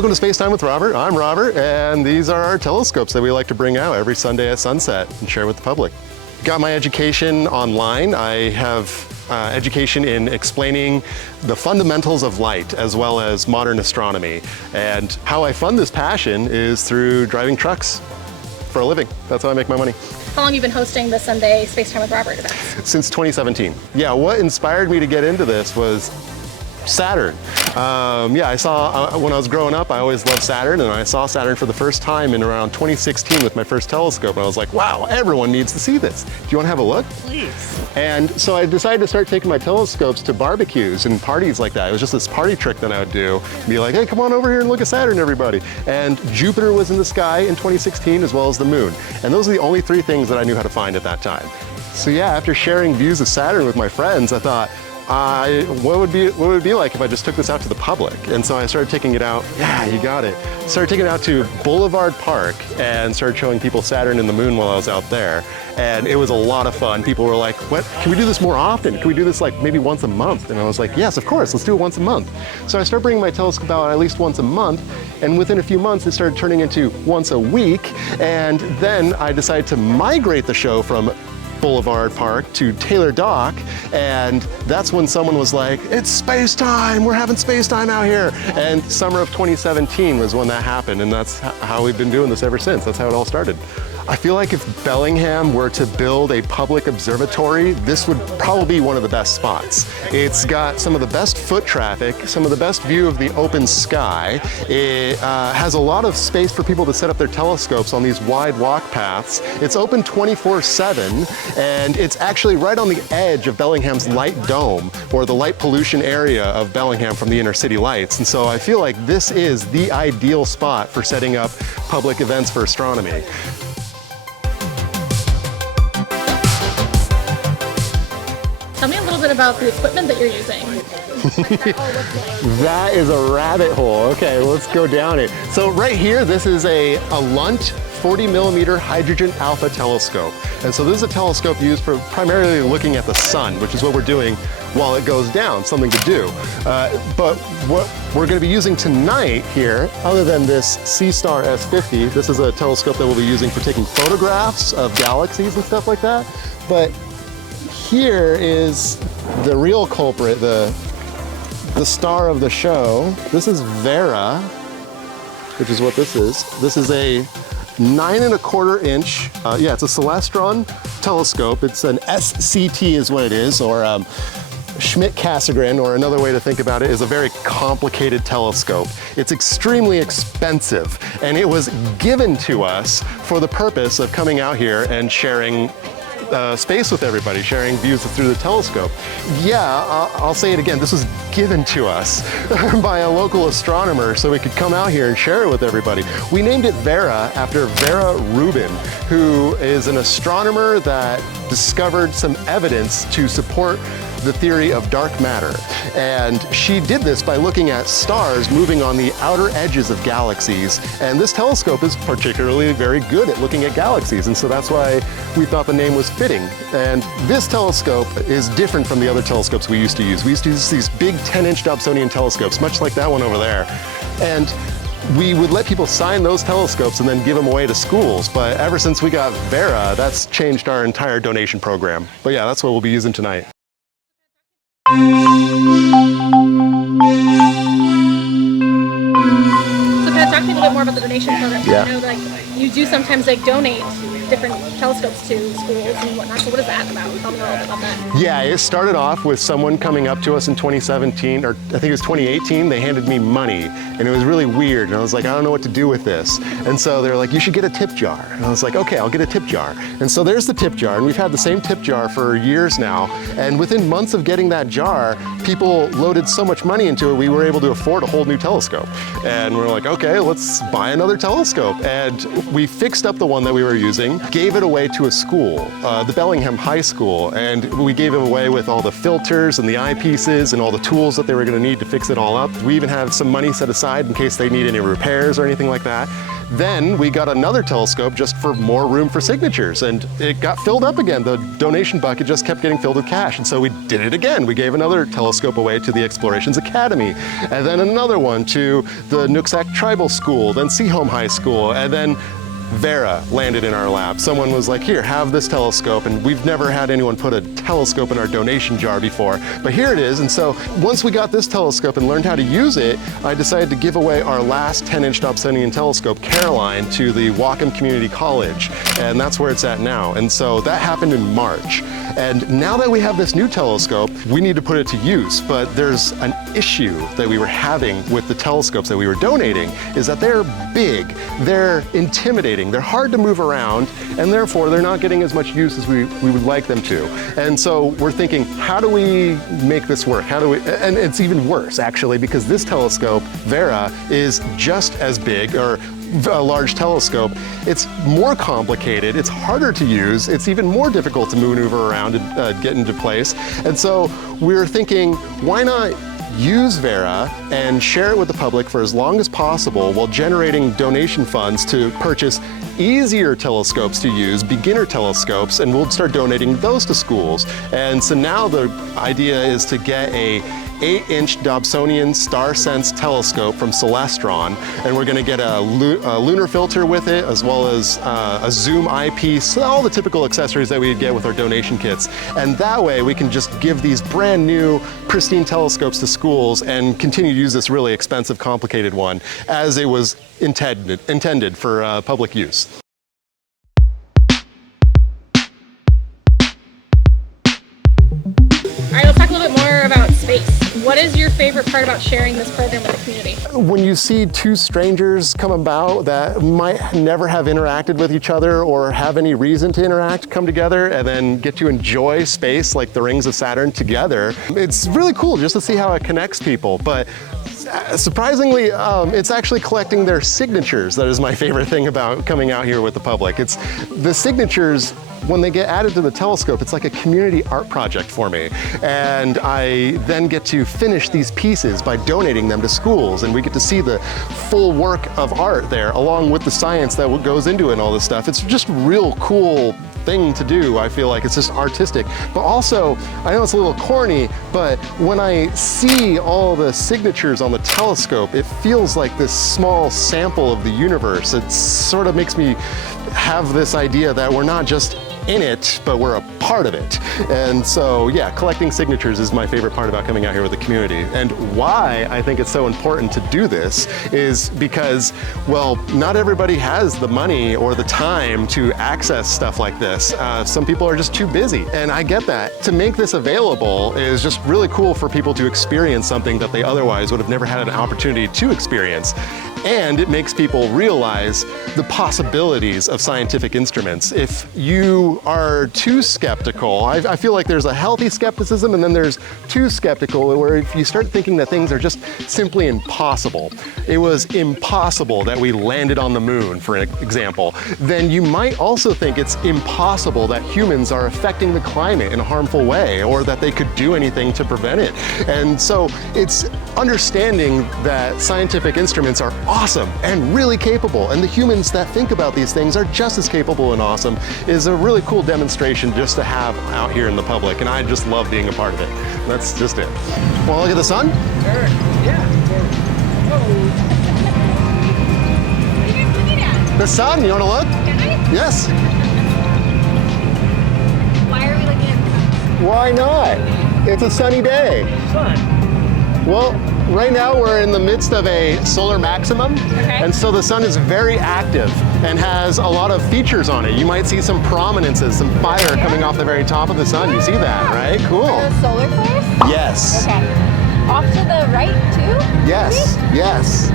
Welcome to Space Time with Robert. I'm Robert, and these are our telescopes that we like to bring out every Sunday at sunset and share with the public. Got my education online. I have education in explaining the fundamentals of light as well as modern astronomy. And how I fund this passion is through driving trucks for a living. That's how I make my money. How long have you been hosting the Sunday Space Time with Robert events? Since 2017. Yeah, what inspired me to get into this was Saturn. I saw, when I was growing up, I always loved Saturn, and I saw Saturn for the first time in around 2016 with my first telescope, and I was like, wow, everyone needs to see this. Do you want to have a look? Please. And so I decided to start taking my telescopes to barbecues and parties like that. It was just this party trick that I would do. Be like, hey, come on over here and look at Saturn, everybody. And Jupiter was in the sky in 2016, as well as the moon. And those are the only three things that I knew how to find at that time. So yeah, after sharing views of Saturn with my friends, I thought, what would it be like if I just took this out to the public? And so I started taking it out, yeah, you got it. Started taking it out to Boulevard Park and started showing people Saturn and the moon while I was out there. And it was a lot of fun. People were like, what, can we do this more often? Can we do this like maybe once a month? And I was like, yes, of course, let's do it once a month. So I started bringing my telescope out at least once a month. And within a few months, it started turning into once a week. And then I decided to migrate the show from Boulevard Park to Taylor Dock, and that's when someone was like, it's space time, we're having space time out here. And summer of 2017 was when that happened, and that's how we've been doing this ever since. That's how it all started. I feel like if Bellingham were to build a public observatory, this would probably be one of the best spots. It's got some of the best foot traffic, some of the best view of the open sky. It has a lot of space for people to set up their telescopes on these wide walk paths. It's open 24/7, and it's actually right on the edge of Bellingham's light dome, or the light pollution area of Bellingham from the inner city lights. And so I feel like this is the ideal spot for setting up public events for astronomy. Tell me a little bit about the equipment that you're using. That is a rabbit hole. Okay, let's go down it. So right here, this is a Lunt 40mm hydrogen alpha telescope. And so this is a telescope used for primarily looking at the sun, which is what we're doing while it goes down, something to do. But what we're going to be using tonight here, other than this C-Star S50, this is a telescope that we'll be using for taking photographs of galaxies and stuff like that. But here is the real culprit, the star of the show. This is Vera, which is what this is. This is a 9¼ inch, it's a Celestron telescope. It's an SCT is what it is, or Schmidt-Cassegrain, or another way to think about it is a very complicated telescope. It's extremely expensive, and it was given to us for the purpose of coming out here and sharing space with everybody, sharing views through the telescope. Yeah, I'll say it again, this was given to us by a local astronomer so we could come out here and share it with everybody. We named it Vera after Vera Rubin, who is an astronomer that discovered some evidence to support the theory of dark matter. And she did this by looking at stars moving on the outer edges of galaxies. And this telescope is particularly very good at looking at galaxies. And so that's why we thought the name was fitting. And this telescope is different from the other telescopes we used to use. We used to use these big 10-inch Dobsonian telescopes, much like that one over there. And we would let people sign those telescopes and then give them away to schools. But ever since we got Vera, that's changed our entire donation program. But yeah, that's what we'll be using tonight. So kind of talk to me a little bit more about the donation program. Yeah. I know like you do sometimes like donate different telescopes to schools and whatnot. So what is that about? Tell me a little bit about that. Yeah, it started off with someone coming up to us in 2017, or I think it was 2018. They handed me money, and it was really weird. And I was like, I don't know what to do with this. And so they were like, you should get a tip jar. And I was like, okay, I'll get a tip jar. And so there's the tip jar, and we've had the same tip jar for years now. And within months of getting that jar, people loaded so much money into it, we were able to afford a whole new telescope. And we're like, okay, let's buy another telescope. And we fixed up the one that we were using. gave it away to a school, the Bellingham High School, and we gave it away with all the filters and the eyepieces and all the tools that they were going to need to fix it all up. We even had some money set aside in case they need any repairs or anything like that. Then we got another telescope just for more room for signatures, and it got filled up again. The donation bucket just kept getting filled with cash, and so we did it again. We gave another telescope away to the Explorations Academy, and then another one to the Nooksack Tribal School, then Seaholm High School, and then Vera landed in our lap. Someone was like, here, have this telescope, and we've never had anyone put a telescope in our donation jar before, but here it is. And so once we got this telescope and learned how to use it, I decided to give away our last 10-inch Dobsonian telescope, Caroline, to the Whatcom Community College, and that's where it's at now. And so that happened in March. And now that we have this new telescope, we need to put it to use, but there's an issue that we were having with the telescopes that we were donating, is that they're big, they're intimidating, they're hard to move around, and therefore they're not getting as much use as we would like them to. And so we're thinking, how do we make this work? How do we, and it's even worse actually, because this telescope, Vera, is just as big, or a large telescope. It's more complicated, it's harder to use, it's even more difficult to maneuver around and get into place. And so we're thinking, why not use Vera and share it with the public for as long as possible while generating donation funds to purchase easier telescopes to use, beginner telescopes, and we'll start donating those to schools. And so now the idea is to get a 8-inch Dobsonian Star Sense telescope from Celestron, and we're going to get a lunar filter with it, as well as a zoom eyepiece, all the typical accessories that we'd get with our donation kits. And that way we can just give these brand new, pristine telescopes to schools and continue to use this really expensive, complicated one as it was intended for public use. All right, let's talk a little bit more about space. What is your favorite part about sharing this program with the community? When you see two strangers come about that might never have interacted with each other or have any reason to interact, come together and then get to enjoy space like the rings of Saturn together, it's really cool just to see how it connects people. But surprisingly, it's actually collecting their signatures that is my favorite thing about coming out here with the public. It's the signatures. When they get added to the telescope, it's like a community art project for me. And I then get to finish these pieces by donating them to schools, and we get to see the full work of art there, along with the science that goes into it and all this stuff. It's just real cool thing to do. I feel like it's just artistic. But also, I know it's a little corny, but when I see all the signatures on the telescope, it feels like this small sample of the universe. It sort of makes me have this idea that we're not just in it, but we're a part of it. And so, yeah, collecting signatures is my favorite part about coming out here with the community. And why I think it's so important to do this is because, well, not everybody has the money or the time to access stuff like this. Some people are just too busy, and I get that. To make this available is just really cool for people to experience something that they otherwise would have never had an opportunity to experience. And it makes people realize the possibilities of scientific instruments. If you are too skeptical, I feel like there's a healthy skepticism, and then there's too skeptical, where if you start thinking that things are just simply impossible, it was impossible that we landed on the moon, for example, then you might also think it's impossible that humans are affecting the climate in a harmful way, or that they could do anything to prevent it. And so it's understanding that scientific instruments are awesome and really capable, and the humans that think about these things are just as capable and awesome, is a really cool demonstration just to have out here in the public, and I just love being a part of it. That's just it. Want to look at the sun? Sure. Yeah. What are you guys looking at? The sun, you want to look? Can I? Yes. Why are we looking at the sun? Why not? It's a sunny day. Sun. Well, right now we're in the midst of a solar maximum, and so the sun is very active and has a lot of features on it. You might see some prominences, some fire coming off the very top of the sun. You see that, right? Cool. The solar flares? Yes. Okay. Off to the right too? Yes, yes.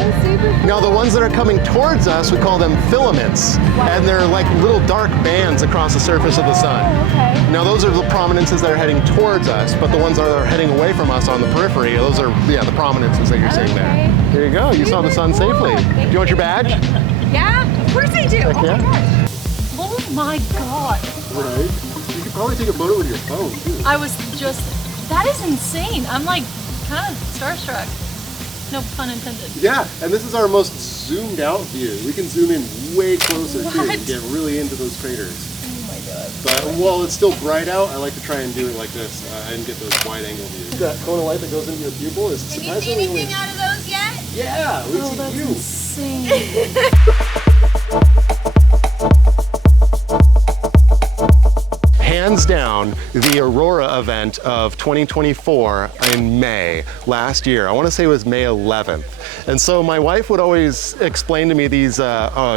Oh, super cool. Now the ones that are coming towards us, we call them filaments, and they're like little dark bands across the surface of the sun. Oh, okay. Now those are the prominences that are heading towards us, but the ones that are heading away from us on the periphery, those are, yeah, the prominences that you're seeing there. There you go, you saw the sun safely. Do you want your badge? Yeah, of course I do. Oh yeah. my gosh. Well, my God. Right? You could probably take a photo with your phone too. I was just, that is insane. I'm like kind of starstruck. No pun intended. Yeah, and this is our most zoomed out view. We can zoom in way closer too What? and get really into those craters. Oh my God. But while it's still bright out, I like to try and do it like this and get those wide angle views. That cone of light that goes into your pupil is Can you see surprisingly... anything out of those yet? Yeah, we Oh, see that's you. insane. Hands down, the Aurora event of 2024 in May last year. I want to say it was May 11th. And so my wife would always explain to me these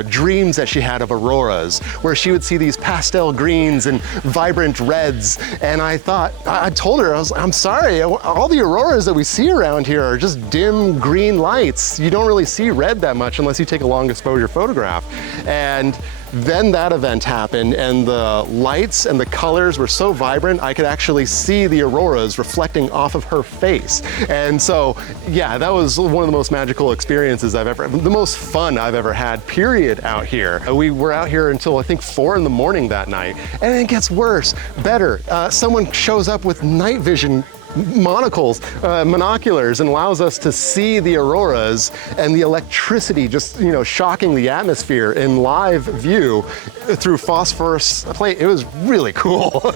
dreams that she had of auroras, where she would see these pastel greens and vibrant reds. And I told her, I'm sorry, all the auroras that we see around here are just dim green lights. You don't really see red that much unless you take a long exposure photograph. And then that event happened and the lights and the colors were so vibrant, I could actually see the auroras reflecting off of her face. And so, yeah, that was one of the most magical experiences the most fun I've ever had, period, out here. We were out here until I think 4 in the morning that night. And it gets worse, better. Someone shows up with night vision monoculars, and allows us to see the auroras and the electricity just, shocking the atmosphere in live view through phosphorus plate. It was really cool.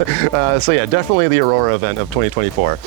So yeah, definitely the Aurora event of 2024.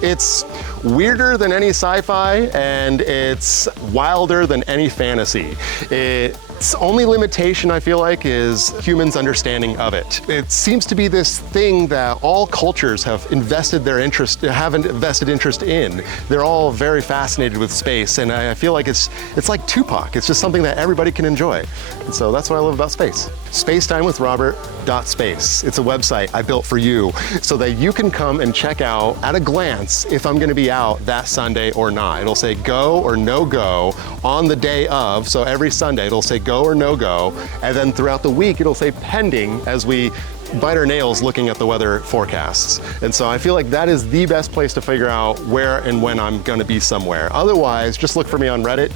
It's weirder than any sci-fi, and it's wilder than any fantasy. Its only limitation, I feel like, is humans' understanding of it. It seems to be this thing that all cultures have invested interest in. They're all very fascinated with space, and I feel like it's like Tupac. It's just something that everybody can enjoy. And so that's what I love about space. Spacetimewithrobert.space. It's a website I built for you so that you can come and check out at a glance if I'm going to be out that Sunday or not. It'll say go or no go on the day of. So every Sunday it'll say go or no go, and then throughout the week it'll say pending as we bite our nails looking at the weather forecasts. And so I feel like that is the best place to figure out where and when I'm going to be somewhere. Otherwise, just look for me on Reddit.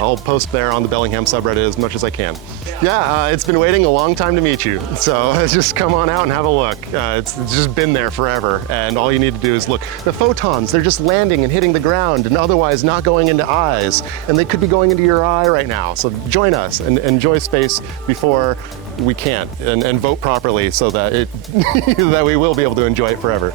I'll post there on the Bellingham subreddit as much as I can. Yeah, it's been waiting a long time to meet you. So just come on out and have a look. It's just been there forever. And all you need to do is look. The photons, they're just landing and hitting the ground and otherwise not going into eyes. And they could be going into your eye right now. So join us and enjoy space before we can't, and vote properly so that that we will be able to enjoy it forever.